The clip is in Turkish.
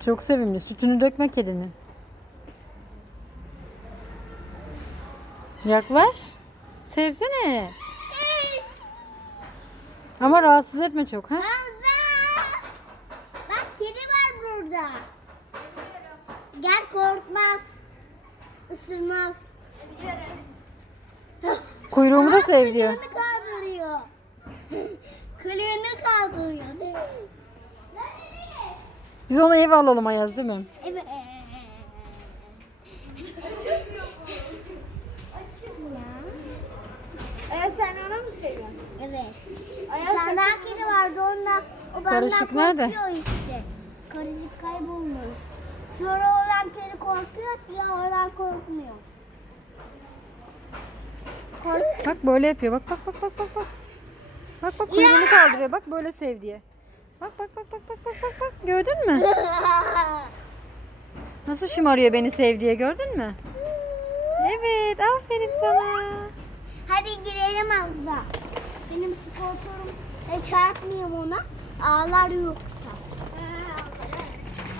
Çok sevimli. Sütünü dökme kedini. Yaklaş. Sevsene. Ama rahatsız etme çok. ha? Bak kedi var burada. Gel korkmaz. Isırmaz. Kuyruğumu da sevdiyor. Kılığını kaldırıyor. Kılığını kaldırıyor. Biz ona ev alalım Ayaz değil mi? Evet. Açıyor bunu. Açıyor bunu. Aya, sen onu mu seviyorsun? Evet. Ayaz Aya, sen daha kedi, kedi, kedi var. vardı onda. O Karışık nerede? Işte. Karışık kaybolmuş. Sonra olan kedi korkuyor diye oradan korkmuyor. Kork bak böyle yapıyor. Bak bak bak bak bak. Bak bak kuyruğunu ya. kaldırıyor. Bak böyle sev diye. Bak bak bak bak bak. Gördün mü? Nasıl şımarıyor beni sevdiye gördün mü? Evet aferin sana. Hadi girelim abla. Benim sponsorum e, çarpmayayım ona. Ağlar yoksa.